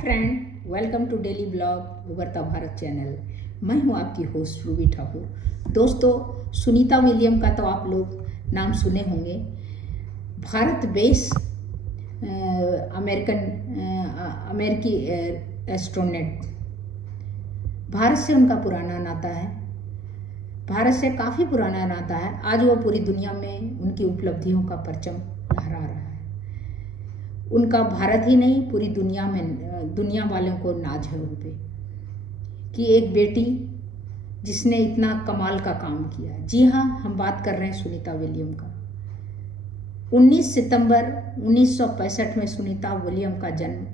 Friend, welcome to daily blog Ubharta Bharat channel. मैं हूं आपकी होस्ट रूबी ठाकुर। दोस्तों, सुनीता विलियम का तो आप लोग नाम सुने होंगे। भारत बेस अमेरिकी एस्ट्रोनॉट। भारत से उनका पुराना नाता है, भारत से काफ़ी पुराना नाता है। आज वो पूरी दुनिया में उनकी उपलब्धियों का परचम लहरा रहा है। उनका भारत ही नहीं, पूरी दुनिया में दुनिया वालों को नाज है उन पे कि एक बेटी जिसने इतना कमाल का काम किया। जी हाँ, हम बात कर रहे हैं सुनीता विलियम का। 19 सितंबर 1965 में सुनीता विलियम का जन्म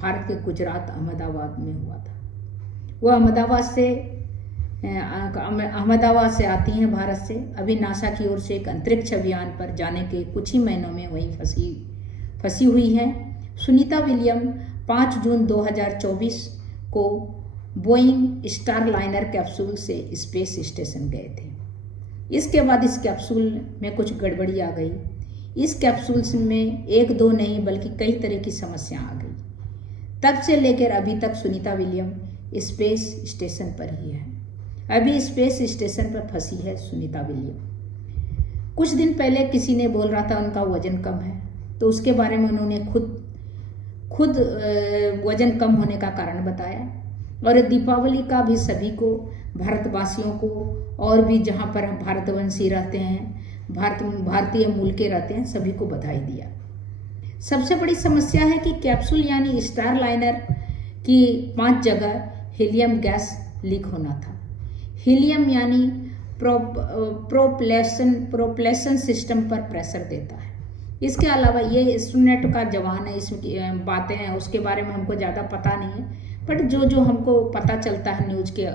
भारत के गुजरात अहमदाबाद में हुआ था। वो अहमदाबाद से आती हैं भारत से। अभी नासा की ओर से एक अंतरिक्ष अभियान पर जाने के कुछ ही महीनों में वहीं फंसी हुई है। सुनीता विलियम 5 जून 2024 को बोइंग स्टारलाइनर कैप्सूल से स्पेस स्टेशन गए थे। इसके बाद इस कैप्सूल में कुछ गड़बड़ी आ गई। इस कैप्सूल में एक दो नहीं बल्कि कई तरह की समस्या आ गई। तब से लेकर अभी तक सुनीता विलियम स्पेस स्टेशन पर ही है। अभी स्पेस स्टेशन पर फंसी है सुनीता विलियम। कुछ दिन पहले किसी ने बोल रहा था उनका वजन कम है, तो उसके बारे में उन्होंने खुद वजन कम होने का कारण बताया। और दीपावली का भी सभी को, भारतवासियों को, और भी जहाँ पर भारतवंशी रहते हैं, भारतीय मूल के रहते हैं, सभी को बधाई दिया। सबसे बड़ी समस्या है कि कैप्सूल यानी स्टारलाइनर की 5 जगह हीलियम गैस लीक होना था। हीलियम यानी प्रोपल्शन सिस्टम पर प्रेशर देता है। इसके अलावा ये एस्ट्रोनॉट का जवान है, इसमें बातें हैं उसके बारे में हमको ज़्यादा पता नहीं है, बट जो हमको पता चलता है न्यूज़ के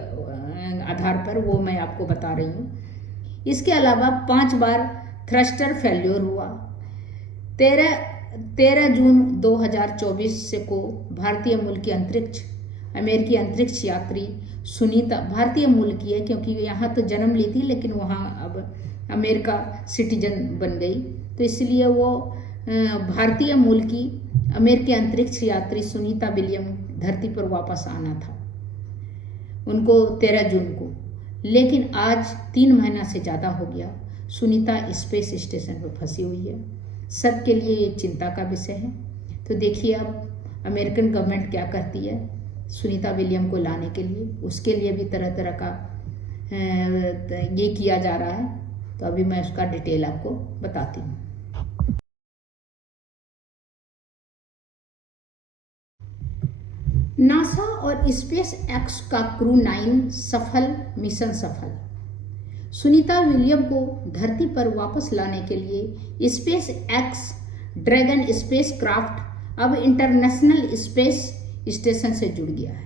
आधार पर वो मैं आपको बता रही हूँ। इसके अलावा 5 बार थ्रस्टर फेल्योर हुआ। 13 जून 2024 से को भारतीय मूल की अमेरिकी अंतरिक्ष यात्री सुनीता, भारतीय मूल की है क्योंकि यहाँ तो जन्म ली थी लेकिन वहाँ अब अमेरिका सिटीजन बन गई, तो इसलिए वो भारतीय मूल की अमेरिकी अंतरिक्ष यात्री सुनीता विलियम धरती पर वापस आना था उनको 13 जून को। लेकिन आज 3 महीना से ज़्यादा हो गया सुनीता स्पेस स्टेशन पर फंसी हुई है। सबके लिए ये चिंता का विषय है। तो देखिए अब अमेरिकन गवर्नमेंट क्या करती है सुनीता विलियम को लाने के लिए। उसके लिए भी तरह तरह का ये किया जा रहा है, तो अभी मैं उसका डिटेल आपको बताती हूँ। नासा और स्पेस एक्स का क्रू 9 मिशन सफल। सुनीता विलियम को धरती पर वापस लाने के लिए space X dragon space craft अब इंटरनेशनल स्पेस स्टेशन से जुड़ गया है।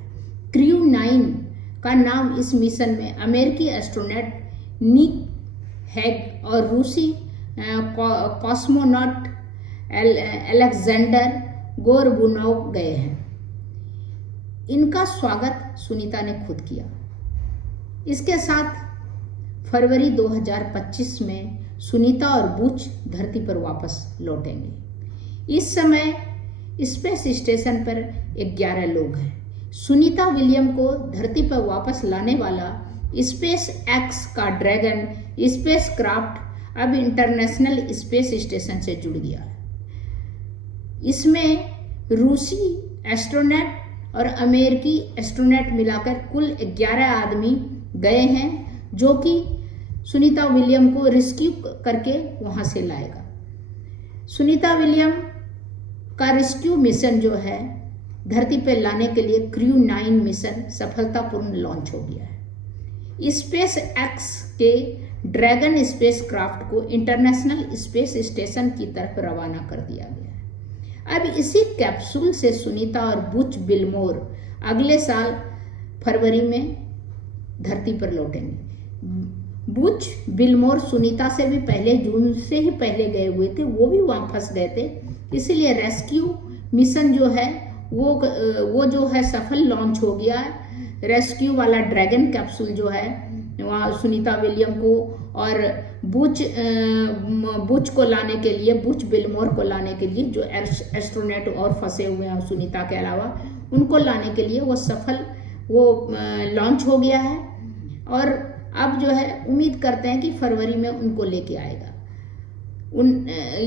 क्रू 9 का नाम इस मिशन में अमेरिकी एस्ट्रोनॉट निक हैग और रूसी कॉस्मोनॉट अलेक्जेंडर गोरबुनोव गए हैं। इनका स्वागत सुनीता ने खुद किया। इसके साथ फरवरी 2025 में सुनीता और बुच धरती पर वापस लौटेंगे। इस समय स्पेस स्टेशन पर 11 लोग हैं। सुनीता विलियम को धरती पर वापस लाने वाला स्पेस एक्स का ड्रैगन स्पेस क्राफ्ट अब इंटरनेशनल स्पेस स्टेशन से जुड़ गया है। इसमें रूसी एस्ट्रोनॉट और अमेरिकी एस्ट्रोनॉट मिलाकर कुल 11 आदमी गए हैं, जो कि सुनीता विलियम को रेस्क्यू करके वहां से लाएगा। सुनीता विलियम का रेस्क्यू मिशन जो है धरती पर लाने के लिए क्रू 9 मिशन सफलतापूर्ण लॉन्च हो गया है। स्पेस एक्स के ड्रैगन स्पेस क्राफ्ट को इंटरनेशनल स्पेस स्टेशन की तरफ रवाना कर दिया गया है। अब इसी कैप्सूल से सुनीता और बुच बिलमोर अगले साल फरवरी में धरती पर लौटेंगे। बुच बिलमोर सुनीता से भी पहले, जून से ही पहले गए हुए थे, वो भी वहाँ फंस गए थे। इसलिए रेस्क्यू मिशन जो है वो जो है सफल लॉन्च हो गया है। रेस्क्यू वाला ड्रैगन कैप्सूल जो है वहाँ सुनीता विलियम को और बुच को लाने के लिए, बुच बिलमोर को लाने के लिए, जो एस्ट्रोनॉट और फंसे हुए हैं सुनीता के अलावा, उनको लाने के लिए वो लॉन्च हो गया है और अब जो है उम्मीद करते हैं कि फरवरी में उनको लेके आएगा।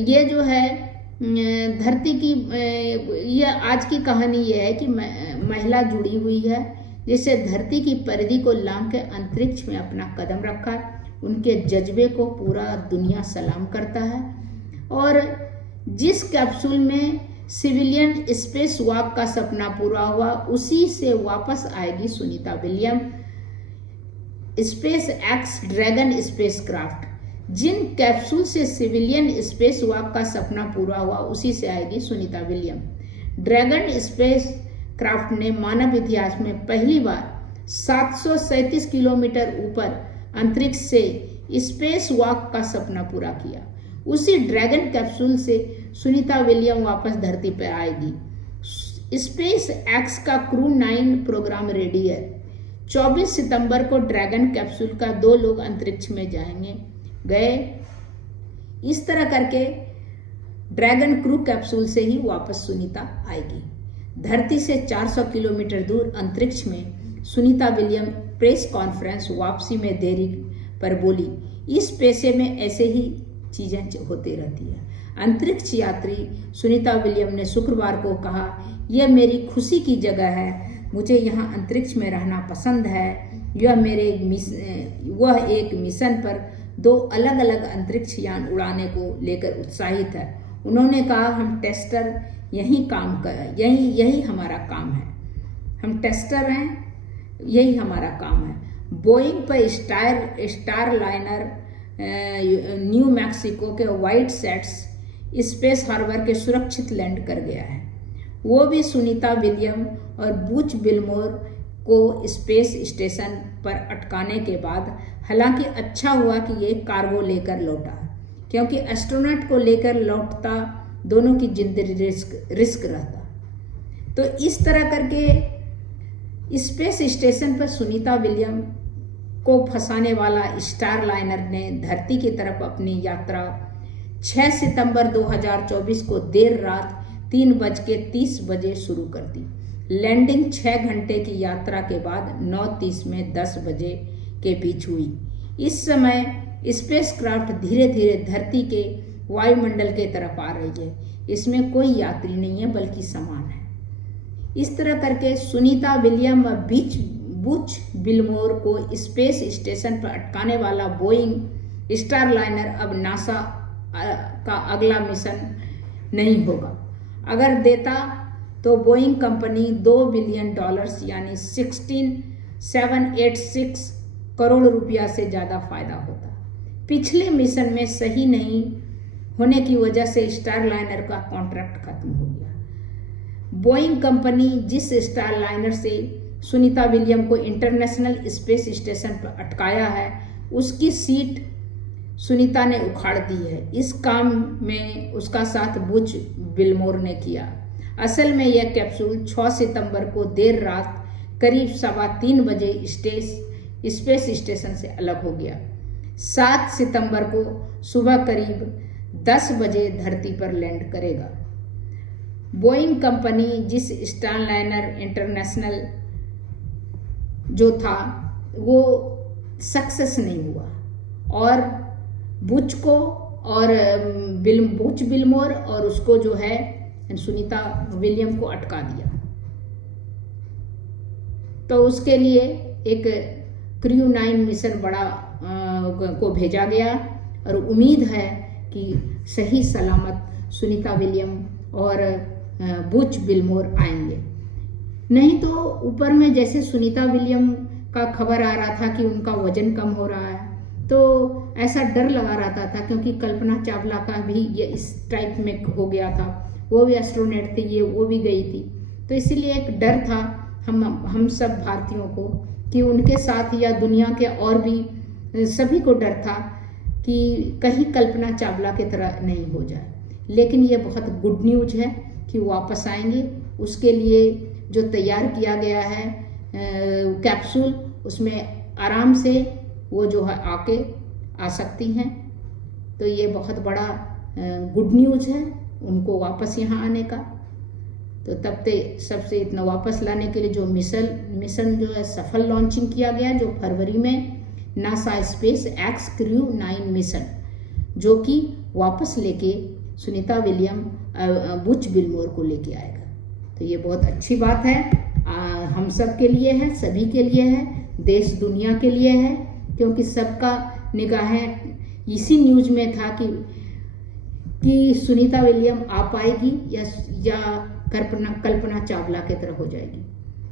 ये जो है धरती की ये आज की कहानी ये है कि महिला जुड़ी हुई है जिससे धरती की परिधि को लांघ के अंतरिक्ष में अपना कदम रखा है। उनके जज्बे को पूरा दुनिया सलाम करता है। और जिस कैप्सूल में सिविलियन स्पेस वॉक का सपना पूरा हुआ उसी से वापस आएगी Sunita William. Space X dragon spacecraft, जिन कैप्सूल से सिविलियन स्पेस वॉक का सपना पूरा हुआ उसी से आएगी Sunita William. Dragon spacecraft ने मानव इतिहास में पहली बार 737 किलोमीटर ऊपर अंतरिक्ष से स्पेस वॉक का सपना पूरा किया। उसी ड्रैगन कैप्सूल से सुनीता विलियम वापस धरती पर आएगी। स्पेस एक्स का क्रू 9 प्रोग्राम रेडी है। 24 सितंबर को ड्रैगन कैप्सूल का 2 लोग अंतरिक्ष में गए। इस तरह करके ड्रैगन क्रू कैप्सूल से ही वापस सुनीता आएगी। धरती से 400 किलोमीटर दूर अंतरिक्ष में सुनीता विलियम प्रेस कॉन्फ्रेंस वापसी में देरी पर बोली, इस पेशे में ऐसे ही चीजें होती रहती है। अंतरिक्ष यात्री सुनीता विलियम ने शुक्रवार को कहा, यह मेरी खुशी की जगह है। मुझे यहाँ अंतरिक्ष में रहना पसंद है। वह एक मिशन पर 2 अलग अलग अंतरिक्ष यान उड़ाने को लेकर उत्साहित है। उन्होंने कहा, हम टेस्टर यही हमारा काम है। हम टेस्टर हैं, यही हमारा काम है। बोइंग पर स्टार लाइनर न्यू मैक्सिको के वाइट सेट्स स्पेस हार्बर के सुरक्षित लैंड कर गया है। वो भी सुनीता विलियम और बुच बिलमोर को स्पेस स्टेशन पर अटकाने के बाद। हालांकि अच्छा हुआ कि ये कार्गो लेकर लौटा, क्योंकि एस्ट्रोनॉट को लेकर लौटता दोनों की जिंदगी रिस्क रहता। तो इस तरह करके स्पेस स्टेशन पर सुनीता विलियम को फंसाने वाला स्टार लाइनर ने धरती की तरफ अपनी यात्रा 6 सितंबर 2024 को देर रात 3:30 बजे शुरू कर दी। लैंडिंग 6 घंटे की यात्रा के बाद 9:30 में 10 बजे के बीच हुई। इस समय स्पेसक्राफ्ट धीरे धीरे धरती के वायुमंडल के तरफ आ रही है। इसमें कोई यात्री नहीं है बल्कि सामान है। इस तरह करके सुनीता विलियम व बुच बिलमोर को स्पेस स्टेशन पर अटकाने वाला बोइंग स्टार लाइनर अब नासा का अगला मिशन नहीं होगा। अगर देता तो बोइंग कंपनी $2 बिलियन यानी 16,786 करोड़ रुपया से ज़्यादा फायदा होता। पिछले मिशन में सही नहीं होने की वजह से स्टार लाइनर का कॉन्ट्रैक्ट खत्म हो गया। बोइंग कंपनी जिस स्टार लाइनर से सुनीता विलियम को इंटरनेशनल स्पेस स्टेशन पर अटकाया है उसकी सीट सुनीता ने उखाड़ दी है। इस काम में उसका साथ बुच बिलमोर ने किया। असल में यह कैप्सूल 6 सितंबर को देर रात करीब 3:15 बजे स्पेस स्टेशन से अलग हो गया। 7 सितंबर को सुबह करीब 10 बजे धरती पर लैंड करेगा। बोइंग कंपनी जिस स्टार लाइनर इंटरनेशनल जो था वो सक्सेस नहीं हुआ और बुच बिलमोर और उसको जो है सुनीता विलियम को अटका दिया। तो उसके लिए एक क्रू 9 मिशन बड़ा को भेजा गया और उम्मीद है कि सही सलामत सुनीता विलियम और बुच बिलमोर आएंगे। नहीं तो ऊपर में जैसे सुनीता विलियम का खबर आ रहा था कि उनका वजन कम हो रहा है तो ऐसा डर लगा रहता था, क्योंकि कल्पना चावला का भी ये इस टाइप में हो गया था। वो भी एस्ट्रोनॉट थी, वो भी गई थी। तो इसीलिए एक डर था हम सब भारतीयों को कि उनके साथ या दुनिया के और भी सभी को डर था कि कहीं कल्पना चावला की तरह नहीं हो जाए। लेकिन ये बहुत गुड न्यूज है कि वापस आएंगे। उसके लिए जो तैयार किया गया है कैप्सूल, उसमें आराम से वो जो है आके आ सकती हैं। तो ये बहुत बड़ा गुड न्यूज है उनको वापस यहाँ आने का। तो तब तक सबसे इतना वापस लाने के लिए जो मिशन जो है सफल लॉन्चिंग किया गया, जो फरवरी में NASA space x crew 9 mission, जो कि वापस लेके सुनीता विलियम बुच बिलमोर को लेके आएगा। तो ये बहुत अच्छी बात है, हम सब के लिए है, सभी के लिए है, देश दुनिया के लिए है, क्योंकि सबका निगाहें इसी न्यूज में था कि सुनीता विलियम आ पाएगी या कल्पना चावला की तरह हो जाएगी।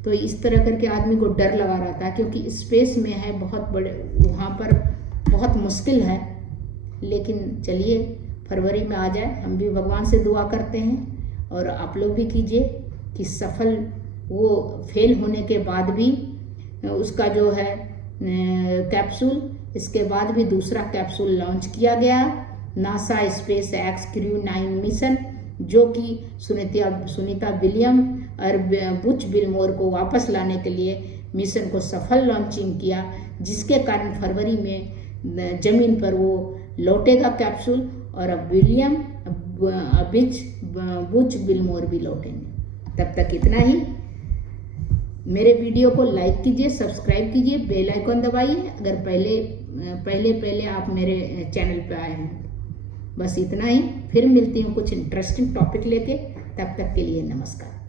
तो इस तरह करके आदमी को डर लगा रहा था, क्योंकि स्पेस में है, बहुत बड़े वहाँ पर बहुत मुश्किल है। लेकिन चलिए फरवरी में आ जाए, हम भी भगवान से दुआ करते हैं और आप लोग भी कीजिए कि सफल, वो फेल होने के बाद भी उसका जो है कैप्सूल, इसके बाद भी दूसरा कैप्सूल लॉन्च किया गया, NASA space x crew 9 mission, जो कि सुनीता विलियम और बुच बिलमोर को वापस लाने के लिए मिशन को सफल लॉन्चिंग किया, जिसके कारण फरवरी में जमीन पर वो लौटेगा कैप्सूल, और अब बुच बिलमोर भी लौटेंगे। तब तक इतना ही। मेरे वीडियो को लाइक कीजिए, सब्सक्राइब कीजिए, बेल आइकन दबाइए अगर पहले आप मेरे चैनल पे आए हैं। बस इतना ही, फिर मिलती हूँ कुछ इंटरेस्टिंग टॉपिक लेके, तब तक के लिए नमस्कार।